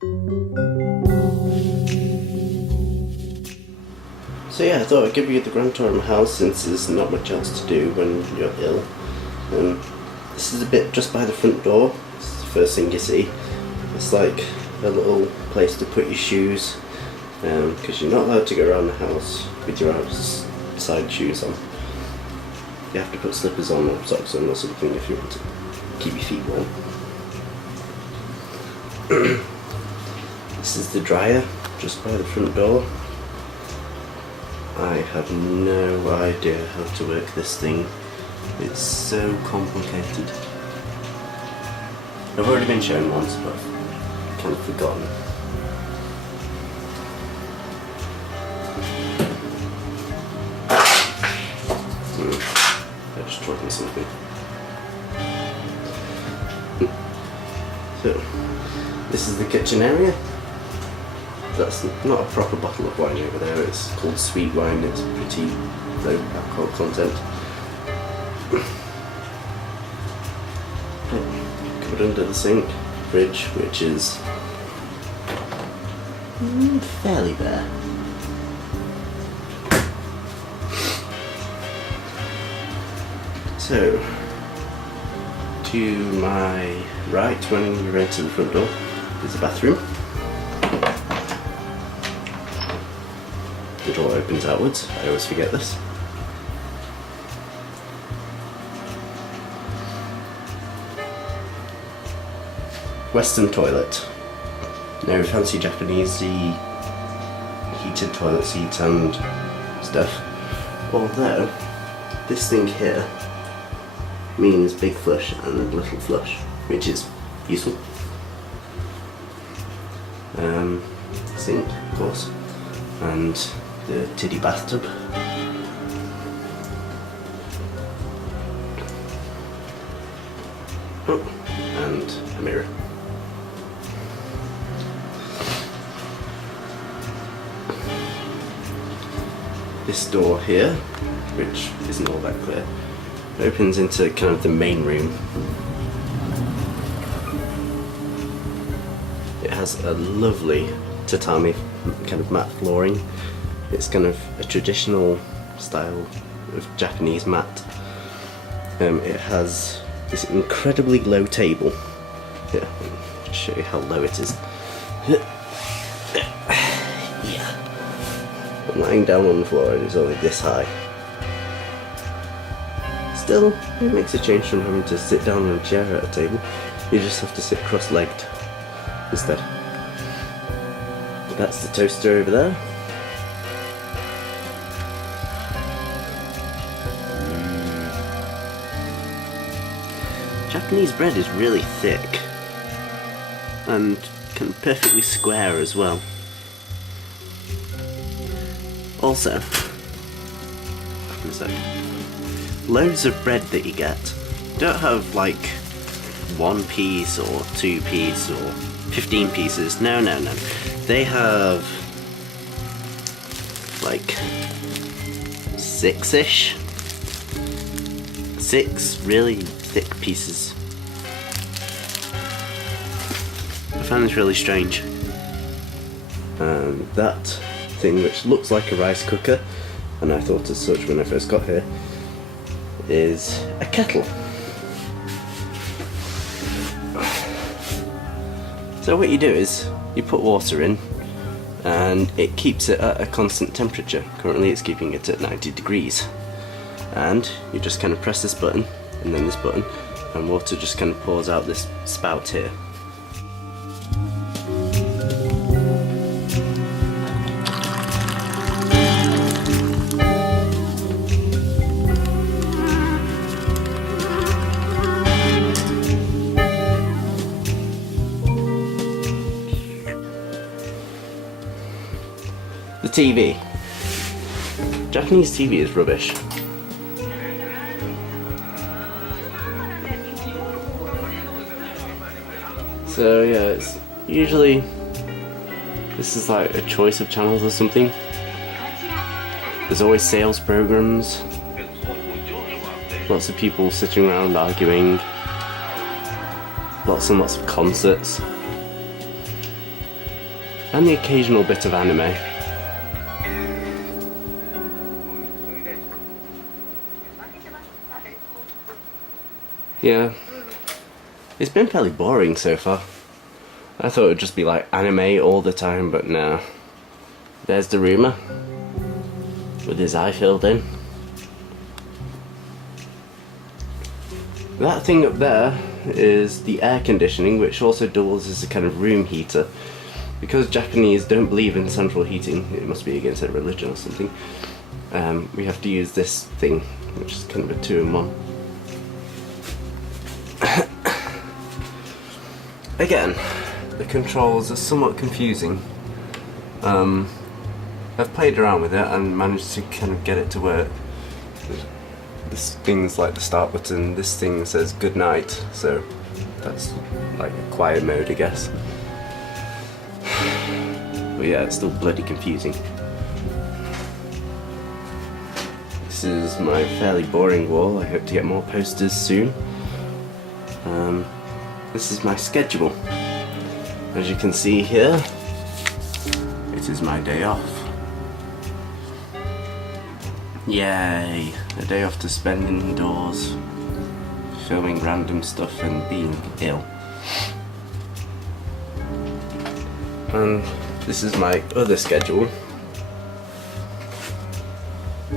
So yeah, I thought I'd give you the grand tour of my house since there's not much else to do when you're ill. This is a bit just by the front door. This is the first thing you see. It's like a little place to put your shoes, because you're not allowed to go around the house with your outside shoes on. You have to put slippers on or socks on or something if you want to keep your feet warm. This is the dryer just by the front door. I have no idea how to work this thing. It's so complicated. I've already been shown once, but I've kind of forgotten. I just taught me something. So, this is the kitchen area. That's not a proper bottle of wine over there, it's called sweet wine, it's pretty low alcohol content. Covered under the sink, fridge, which is fairly bare. So, to my right, when you enter the front door, is the bathroom. The door opens outwards, I always forget this. Western toilet. No fancy Japanese heated toilet seats and stuff. Although, this thing here means big flush and little flush, which is useful. Sink, of course, and the tiddy bathtub. Oh, and a mirror. This door here, which isn't all that clear, opens into kind of the main room. It has a lovely tatami kind of matte flooring. It's kind of a traditional style of Japanese mat. It has this incredibly low table. Here, I'll just show you how low it is. Yeah. I'm lying down on the floor and it's only this high. Still, it makes a change from having to sit down on a chair at a table. You just have to sit cross-legged instead. That's the toaster over there. Japanese bread is really thick and kind of perfectly square as well. Also, loads of bread that you get don't have like 1 piece or 2 piece or 15 pieces. No. They have like 6-ish. 6 really thick pieces. I find this really strange. That thing which looks like a rice cooker, and I thought as such when I first got here, is a kettle. So what you do is you put water in and it keeps it at a constant temperature. Currently it's keeping it at 90 degrees. And you just kind of press this button and then this button, and water just kind of pours out this spout here. The TV. Japanese TV is rubbish. So yeah, it's usually, this is like a choice of channels or something. There's always sales programs. Lots of people sitting around arguing. Lots and lots of concerts. and the occasional bit of anime. Yeah, it's been fairly boring so far. I thought it would just be like anime all the time, but no. There's the roomer with his eye filled in. That thing up there is the air conditioning, which also doubles as a kind of room heater. Because Japanese don't believe in central heating, it must be against their religion or something, we have to use this thing, which is kind of a 2-in-1. Again, the controls are somewhat confusing. I've played around with it and managed to kind of get it to work. This thing's like the start button, this thing says good night, so that's like a quiet mode, I guess. But yeah, it's still bloody confusing. This is my fairly boring wall. I hope to get more posters soon. This is my schedule. As you can see here, it is my day off. Yay! A day off to spend indoors, filming random stuff and being ill. And this is my other schedule.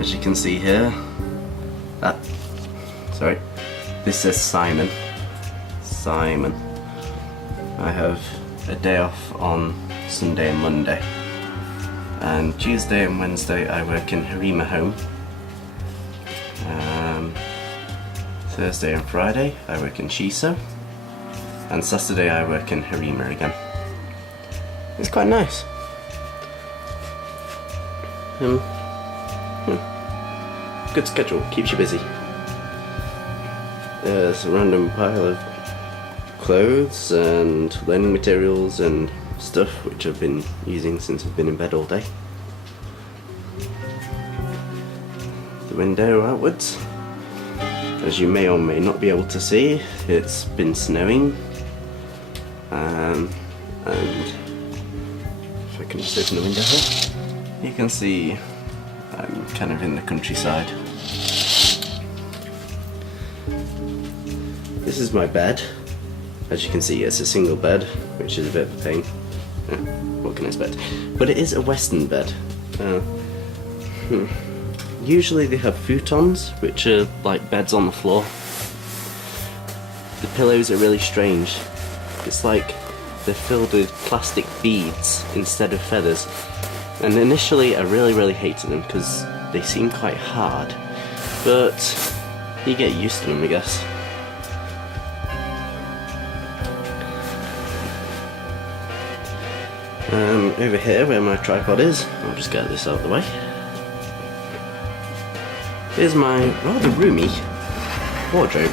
As you can see here, this says Simon. I have a day off on Sunday and Monday, and Tuesday and Wednesday I work in Harima Home. Thursday and Friday I work in Shiso, and Saturday I work in Harima again. It's quite nice. Good schedule, keeps you busy. There's a random pile of clothes and learning materials and stuff which I've been using since I've been in bed all day. The window outwards. As you may or may not be able to see, it's been snowing. And if I can just open the window here, you can see I'm kind of in the countryside. This is my bed. As you can see, it's a single bed, which is a bit of a pain. What can I expect? But it is a Western bed. Usually they have futons, which are like beds on the floor. The pillows are really strange. It's like they're filled with plastic beads instead of feathers. And initially I really hated them because they seem quite hard. But you get used to them, I guess. Over here where my tripod is, I'll just get this out of the way. Here's my rather roomy wardrobe.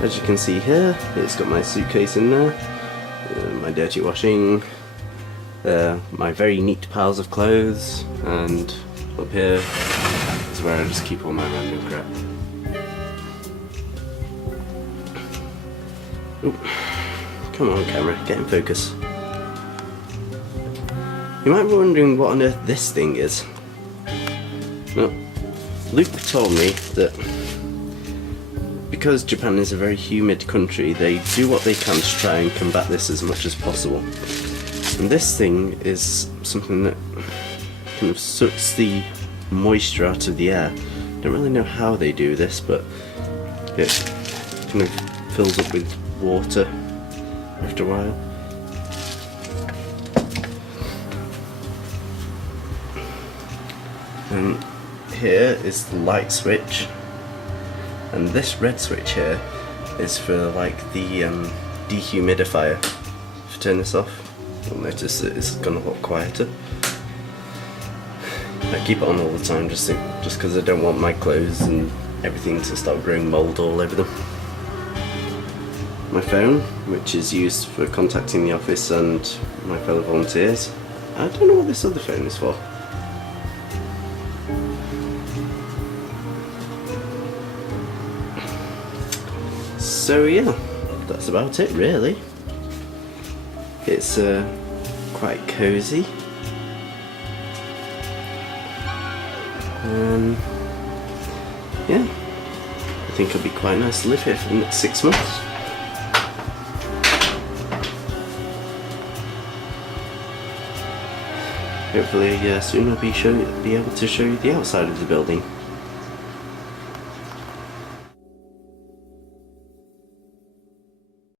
As you can see here, it's got my suitcase in there, my dirty washing, my very neat piles of clothes, and up here is where I just keep all my random crap. Ooh. Come on camera, get in focus. You might be wondering what on earth this thing is. Well, Luke told me that because Japan is a very humid country, they do what they can to try and combat this as much as possible. And this thing is something that kind of sucks the moisture out of the air. Don't really know how they do this, but it kind of fills up with water after a while. And here is the light switch, and this red switch here is for like the dehumidifier. If you turn this off, you'll notice that it's gone a lot quieter. I keep it on all the time just because I don't want my clothes and everything to start growing mould all over them. My phone, which is used for contacting the office and my fellow volunteers. I don't know what this other phone is for. So yeah, that's about it really. It's quite cosy. Yeah, I think it'll be quite nice to live here for the next 6 months. Hopefully soon I'll be able to show you the outside of the building.